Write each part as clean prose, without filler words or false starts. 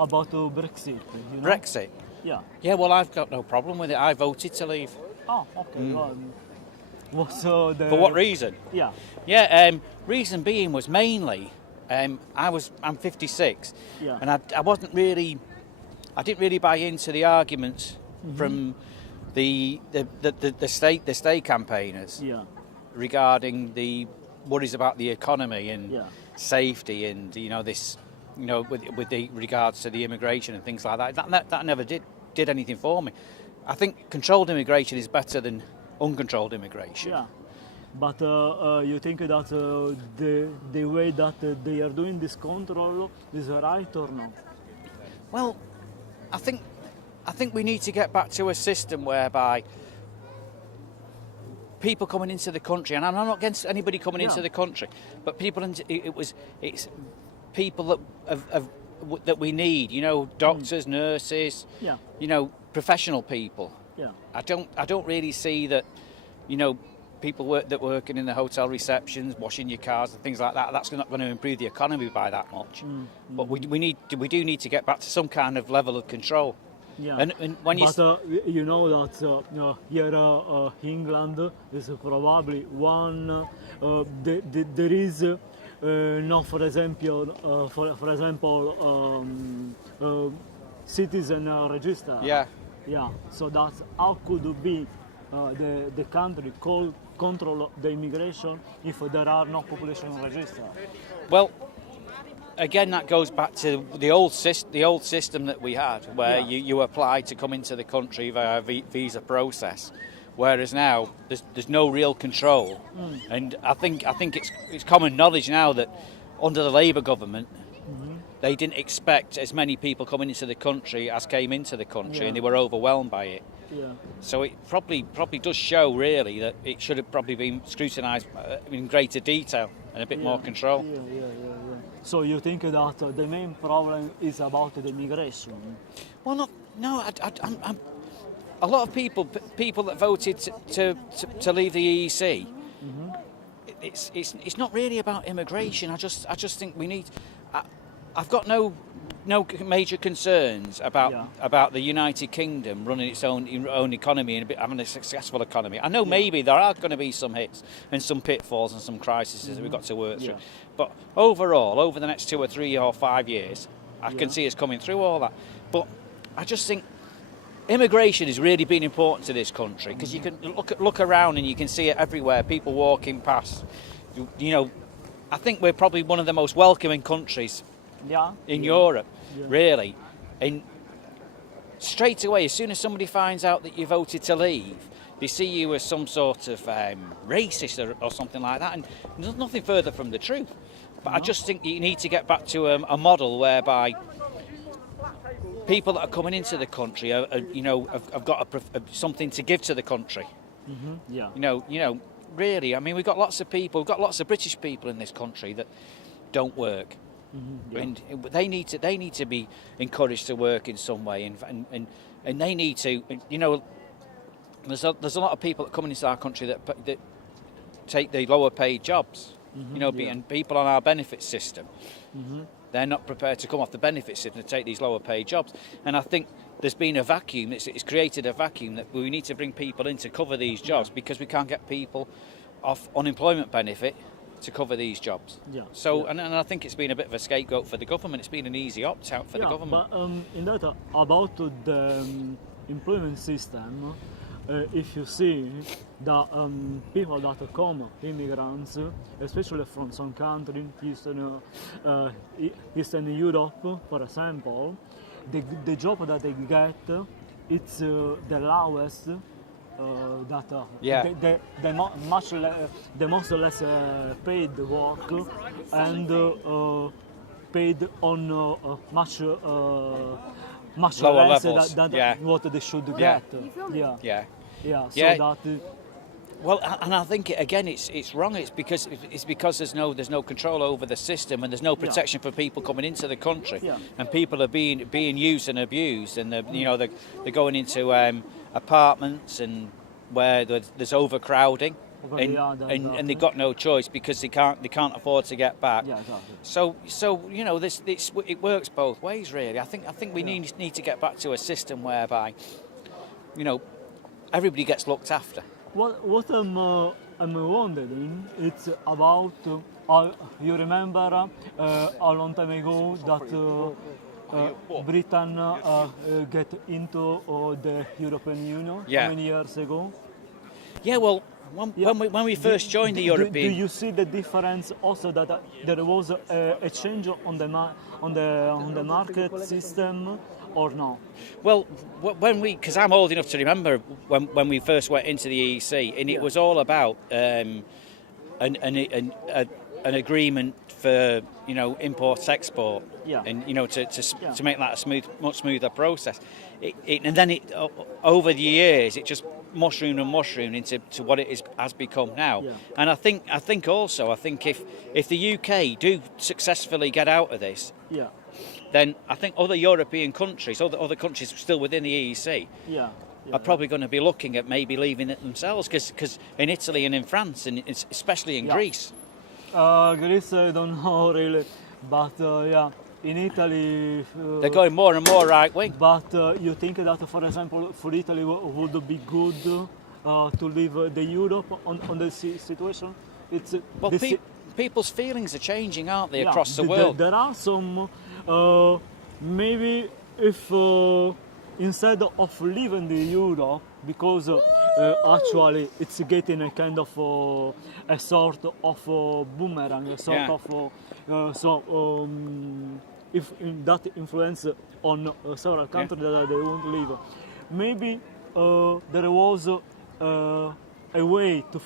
about Brexit, you know? Brexit? Yeah. Yeah, well, I've got no problem with it. I voted to leave. Oh, okay. What's the... For what reason? Yeah. Yeah, reason being was mainly I'm 56, Yeah. and I didn't really buy into the arguments from the state campaigners Yeah. regarding the worries about the economy and Yeah. safety, and with the regards to the immigration and things like that. That never did anything for me. I think controlled immigration is better than uncontrolled immigration. Yeah. But you think that the way that they are doing this control is right or no? Well, I think we need to get back to a system whereby people coming into the country, and I'm not against anybody coming into the country, but it's people that we need. Doctors, nurses. Yeah. Professional people. Yeah. I don't really see that. People working in the hotel receptions, washing your cars and things like that. That's not going to improve the economy by that much. But we do need to get back to some kind of level of control. Yeah. And when you know that here England is probably one. There is no, for example, citizen register. Yeah. Yeah. So that's how could be the country control the immigration if there are no population register. Well, again, that goes back to the old system that we had, where you applied to come into the country via a visa process, whereas now there's no real control. And I think it's common knowledge now that under the Labour government, they didn't expect as many people coming into the country as came into the country, and they were overwhelmed by it. Yeah. So it probably does show really that it should have probably been scrutinised in greater detail and a bit more control. Yeah. So you think that the main problem is about the migration? Well, no. I'm a lot of people that voted to leave the EEC. It's not really about immigration. I just think we need. I've got no major concerns about the United Kingdom running its own economy and having a successful economy. I know maybe there are going to be some hits and some pitfalls and some crises that we've got to work through. But overall, over the next 2 or 3 or 5 years, I can see us coming through all that. But I just think immigration has really been important to this country, because you can look around and you can see it everywhere. People walking past. I think we're probably one of the most welcoming countries in Europe, really. And straight away, as soon as somebody finds out that you voted to leave, they see you as some sort of racist or something like that, and there's nothing further from the truth. But I just think you need to get back to a model whereby people that are coming into the country have got something to give to the country. Really. I mean, we've got lots of British people in this country that don't work. And they need to be encouraged to work in some way, and they need to. There's a lot of people that come into our country that take the lower paid jobs. And people on our benefit system, they're not prepared to come off the benefit system to take these lower paid jobs. And I think there's been a vacuum. It's created a vacuum that we need to bring people in to cover these jobs, because we can't get people off unemployment benefit to cover these jobs. And I think it's been a bit of a scapegoat for the government. It's been an easy opt-out for the government. But in that, about the employment system, if you see that people that come, immigrants, especially from some countries, Eastern Europe, for example, the job that they get, it's the lowest. The most less paid work, and paid on much lower less levels than what they should get. Well, and I think it's wrong. It's because there's no control over the system, and there's no protection for people coming into the country, and people are being used and abused, and they're going into apartments and where there's overcrowding, and they've got no choice because they can't afford to get back. Yeah, exactly. So you know, it works both ways really. I think we need to get back to a system whereby, you know, everybody gets looked after. What I'm wondering, it's about, you remember a long time ago that Britain get into the European Union, Yeah. how many years ago? Yeah, well, when we first joined the European... Do you see the difference also that there was a change on the market system? Or no? Well, because I'm old enough to remember when we first went into the EEC, and it was all about an agreement for, you know, import-export, and, you know, to make that a much smoother process. And then over the years, it just mushroomed into what it has become now. Yeah. And I think if the UK do successfully get out of this, then I think other European countries, other countries still within the EEC, are probably going to be looking at maybe leaving it themselves, because in Italy and in France, and especially in Greece. Greece, I don't know really, but in Italy... they're going more and more right-wing. But you think that, for example, for Italy would be good to leave the Europe on the situation? People's feelings are changing, aren't they, across the world? There are some... maybe if instead of leaving the Euro, because actually it's getting a kind of a sort of boomerang, a sort of if that influence on several countries that they won't leave, maybe there was a way to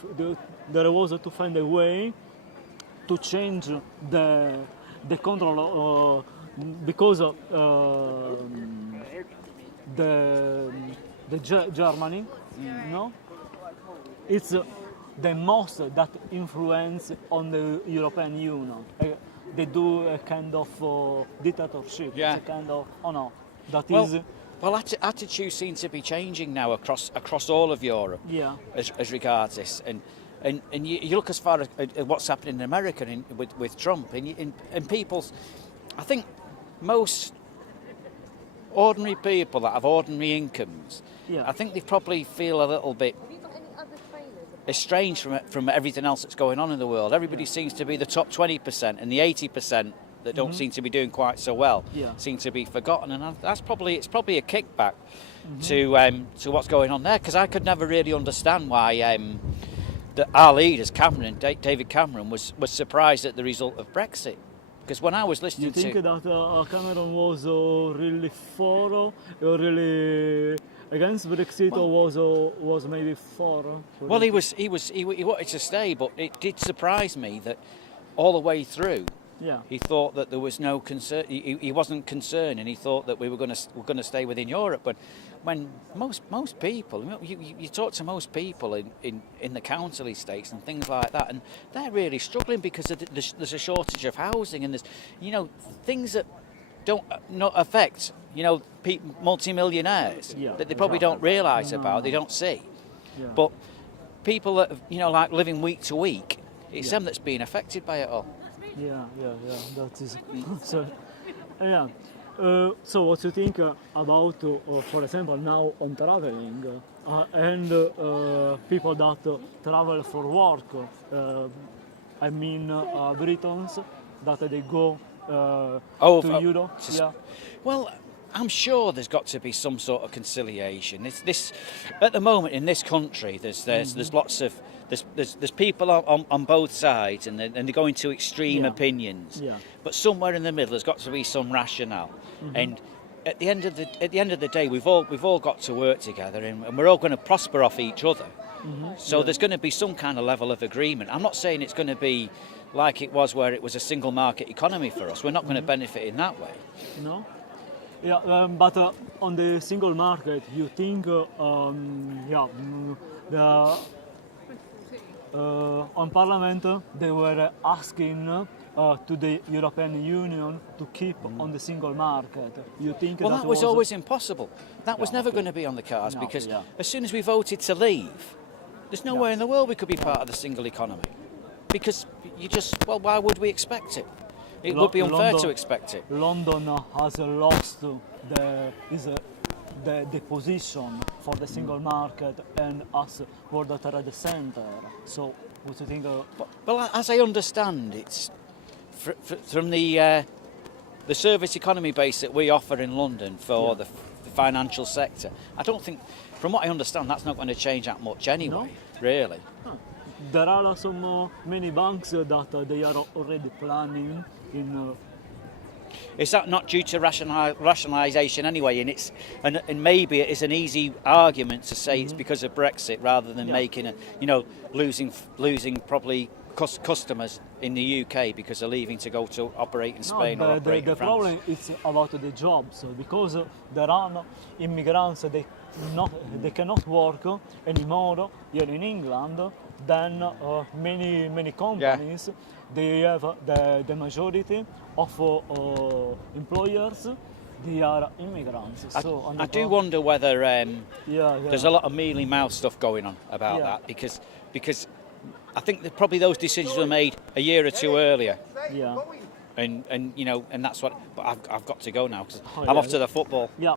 find a way to change the control. Because the Germany, no, it's the most that influence on the European Union. They do a kind of dictatorship. Yeah. It's a kind of Well, attitudes seem to be changing now across all of Europe. Yeah. As regards this, and you look as far as what's happening in America with Trump, and people's, I think most ordinary people that have ordinary incomes, I think they probably feel a little bit estranged from everything else that's going on in the world. Everybody seems to be the top 20%, and the 80% that don't seem to be doing quite so well seem to be forgotten, and it's probably a kickback to what's going on there, because I could never really understand why our leaders, David Cameron, was surprised at the result of Brexit. Because when I was listening to... You think that Cameron was really for or really against Brexit, or was maybe for? Well, he wanted to stay, but it did surprise me that all the way through, he thought that there was no concern. He wasn't concerned, and he thought that we were going to stay within Europe. But when most people, you talk to most people in the council estates and things like that, and they're really struggling because there's a shortage of housing, and there's, you know, things that not affect, you know, multi-millionaires that they probably don't realise about, they don't see. Yeah. But people that, you know, like living week to week, it's them that's being affected by it all. Yeah, that is so. So what do you think about, for example, now on traveling and people that travel for work? I mean, Britons that they go to Europe. Well, I'm sure there's got to be some sort of conciliation. This at the moment in this country, there's lots of there's people on both sides, and they're going to extreme opinions. Yeah. But somewhere in the middle, there's got to be some rationale. And at the end of the day, we've all got to work together, and we're all going to prosper off each other. So there's going to be some kind of level of agreement. I'm not saying it's going to be like it was where it was a single market economy for us. We're not going to benefit in that way. No. Yeah, but on the single market, you think, on Parliament they were asking to the European Union to keep on the single market. You think that was always impossible. That was never going to be on the cards, because as soon as we voted to leave, There's nowhere in the world we could be part of the single economy, because why would we expect it? It would be unfair to expect it. London has lost the position for the single market and us for the trade center. So, what do you think? Well, as I understand, it's from the service economy base that we offer in London for the financial sector. I don't think, from what I understand, that's not going to change that much anyway. Really. There are some many banks that they are already planning in. Is that not due to rationalisation anyway? And maybe it's an easy argument to say it's because of Brexit rather than making losing probably customers in the UK because they're leaving to go to operate in Spain or operate in France. The problem is about the jobs, because there are immigrants they cannot work anymore here in England. Then many companies they have the majority of employers. They are immigrants. I do wonder whether there's a lot of mealy mouth stuff going on about that because I think that probably those decisions were made a year or two earlier. Yeah. And that's what. But I've got to go now because I'm off to the football. Yeah.